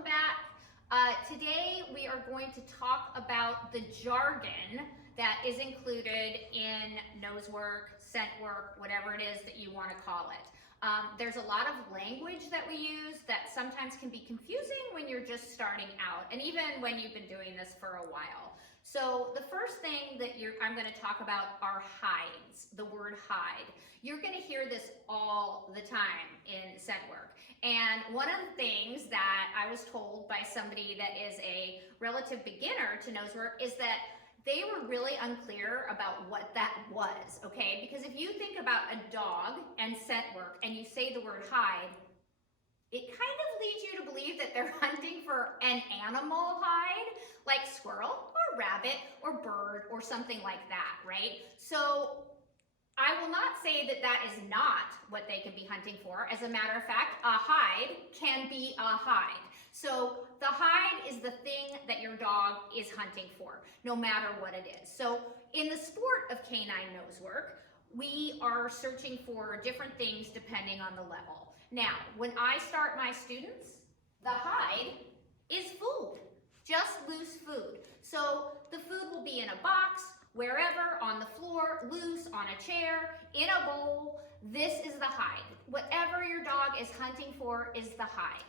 welcome back. Today we are going to talk about the jargon that is included in Nosework, Scentwork, whatever it is that you want to call it. There's a lot of language that we use that sometimes can be confusing when you're just starting out, and even when you've been doing this for a while. So the first thing that I'm going to talk about are hides, the word hide. You're going to hear this all the time in Scentwork. And one of the things that I was told by somebody that is a relative beginner to Nosework is that they were really unclear about what that was, okay? Because if you think about a dog and Scentwork and you say the word hide, it kind of leads you to believe that they're hunting for an animal hide, like squirrel or rabbit or bird or something like that, right? So I will not say that that is not what they could be hunting for. As a matter of fact, a hide can be a hide. So the hide is the thing that your dog is hunting for, no matter what it is. So in the sport of canine nosework, we are searching for different things depending on the level. Now, when I start my students, the hide is food, just loose food. So the food will be in a box, wherever, on the floor, loose, on a chair, in a bowl. This is the hide. Whatever your dog is hunting for is the hide.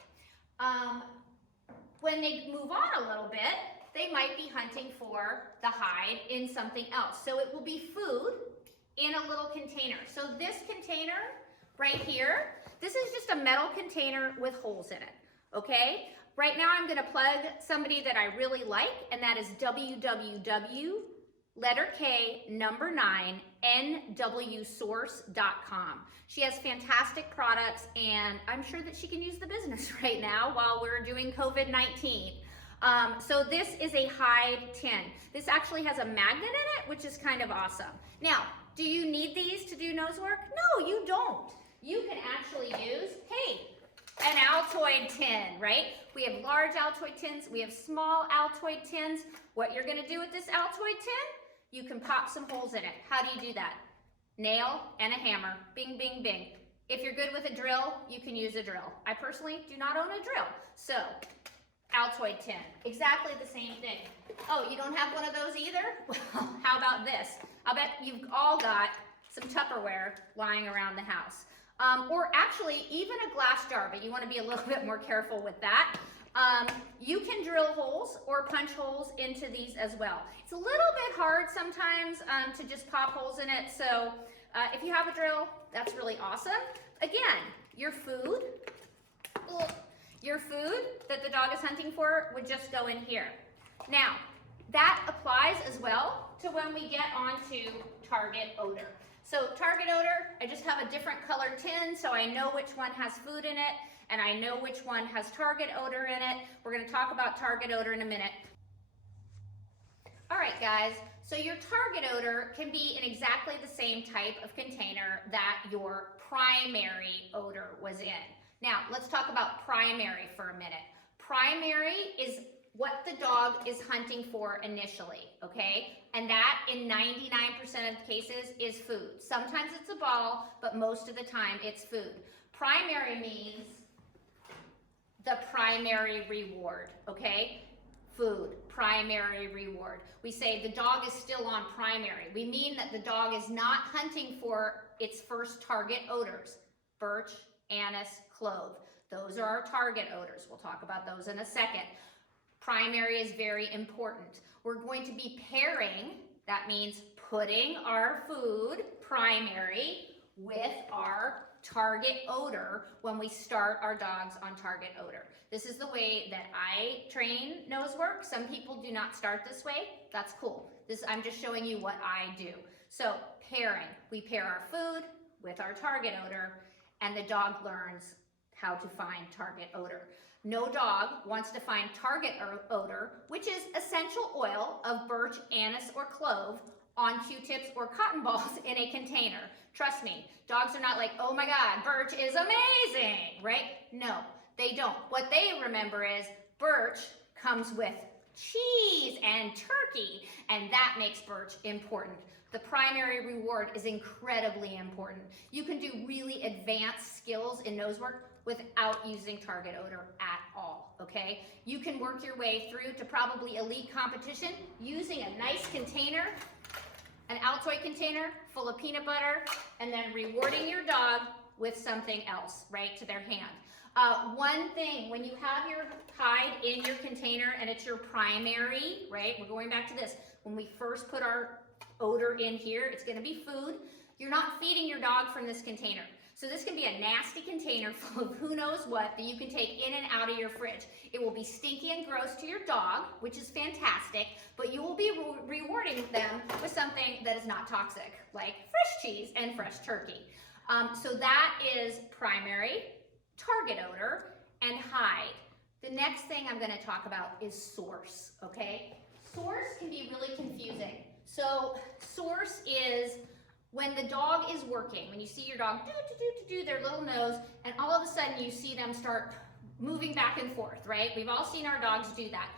When they move on a little bit, they might be hunting for the hide in something else. So it will be food in a little container. So this container right here, this is just a metal container with holes in it, okay? Right now I'm gonna plug somebody that I really like, and that is www, letter K, number 9, nwsource.com. She has fantastic products, and I'm sure that she can use the business right now while we're doing COVID-19. So this is a hide tin. This actually has a magnet in it, which is kind of awesome. Now, do you need these to do nosework? No, you don't. You can actually use, hey, an Altoid tin, right? We have large Altoid tins, we have small Altoid tins. What you're gonna do with this Altoid tin, you can pop some holes in it. How do you do that? Nail and a hammer, bing, bing, bing. If you're good with a drill, you can use a drill. I personally do not own a drill. So, Altoid tin, exactly the same thing. Oh, you don't have one of those either? Well, how about this? I'll bet you've all got some Tupperware lying around the house. Or actually, even a glass jar, but you want to be a little bit more careful with that. You can drill holes or punch holes into these as well. It's a little bit hard sometimes to just pop holes in it, so if you have a drill, that's really awesome. Again, your food that the dog is hunting for would just go in here. Now, that applies as well to when we get onto target odor. So target odor, I just have a different colored tin so I know which one has food in it and I know which one has target odor in it. We're gonna talk about target odor in a minute. All right, guys, so your target odor can be in exactly the same type of container that your primary odor was in. Now, let's talk about primary for a minute. Primary is what the dog is hunting for initially, okay? And that, in 99% of cases, is food. Sometimes it's a ball, but most of the time it's food. Primary means the primary reward, okay? Food, primary reward. We say the dog is still on primary. We mean that the dog is not hunting for its first target odors. Birch, anise, clove. Those are our target odors. We'll talk about those in a second. Primary is very important. We're going to be pairing, that means putting our food, primary, with our target odor when we start our dogs on target odor. This is the way that I train nosework. Some people do not start this way. That's cool. I'm just showing you what I do. So pairing, we pair our food with our target odor, and the dog learns how to find target odor. No dog wants to find target odor, which is essential oil of birch, anise, or clove on Q-tips or cotton balls in a container. Trust me, dogs are not like, oh my God, birch is amazing, right? No, they don't. What they remember is birch comes with cheese and turkey, and that makes birch important. The primary reward is incredibly important. You can do really advanced skills in Nosework without using target odor at all, okay? You can work your way through to probably elite competition using a nice container, an Altoid container full of peanut butter, and then rewarding your dog with something else, right, to their hand. One thing, when you have your hide in your container and it's your primary, right, we're going back to this, when we first put our odor in here, it's gonna be food. You're not feeding your dog from this container. So this can be a nasty container full of who knows what that you can take in and out of your fridge. It will be stinky and gross to your dog, which is fantastic, but you will be rewarding them with something that is not toxic, like fresh cheese and fresh turkey. So that is primary, target odor, and hide. The next thing I'm gonna talk about is source, okay? Source can be really confusing. So source is when the dog is working, when you see your dog do their little nose, and all of a sudden you see them start moving back and forth, right? We've all seen our dogs do that.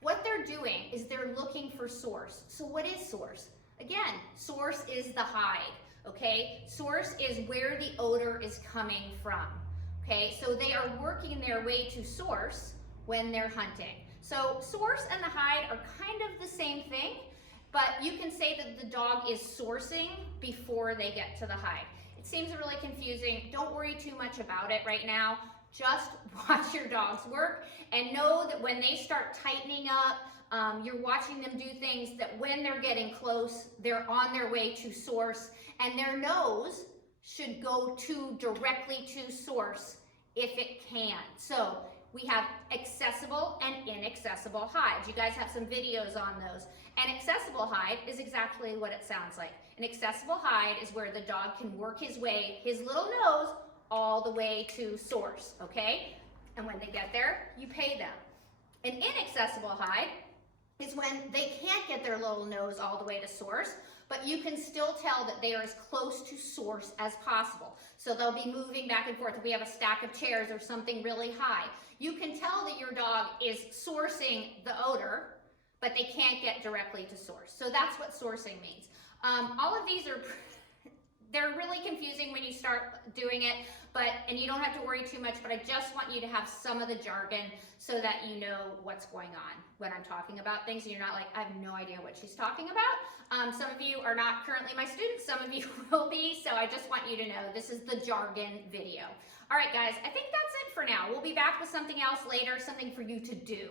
What they're doing is they're looking for source. So what is source? Again, source is the hide, okay? Source is where the odor is coming from, okay? So they are working their way to source when they're hunting. So source and the hide are kind of the same thing, but you can say that the dog is sourcing before they get to the hide. It seems really confusing. Don't worry too much about it right now. Just watch your dogs work and know that when they start tightening up, you're watching them do things that when they're getting close, they're on their way to source, and their nose should go directly to source if it can. So we have accessible and inaccessible hides. You guys have some videos on those. An accessible hide is exactly what it sounds like. An accessible hide is where the dog can work his way, his little nose, all the way to source, okay? And when they get there, you pay them. An inaccessible hide is when they can't get their little nose all the way to source, but you can still tell that they are as close to source as possible. So they'll be moving back and forth. If we have a stack of chairs or something really high, you can tell that your dog is sourcing the odor, but they can't get directly to source. So that's what sourcing means. All of these they're really confusing when you start doing it, and you don't have to worry too much, but I just want you to have some of the jargon so that you know what's going on when I'm talking about things, and you're not like, I have no idea what she's talking about. Some of you are not currently my students, some of you will be, so I just want you to know this is the jargon video. All right, guys, I think that's it for now. We'll be back with something else later, something for you to do.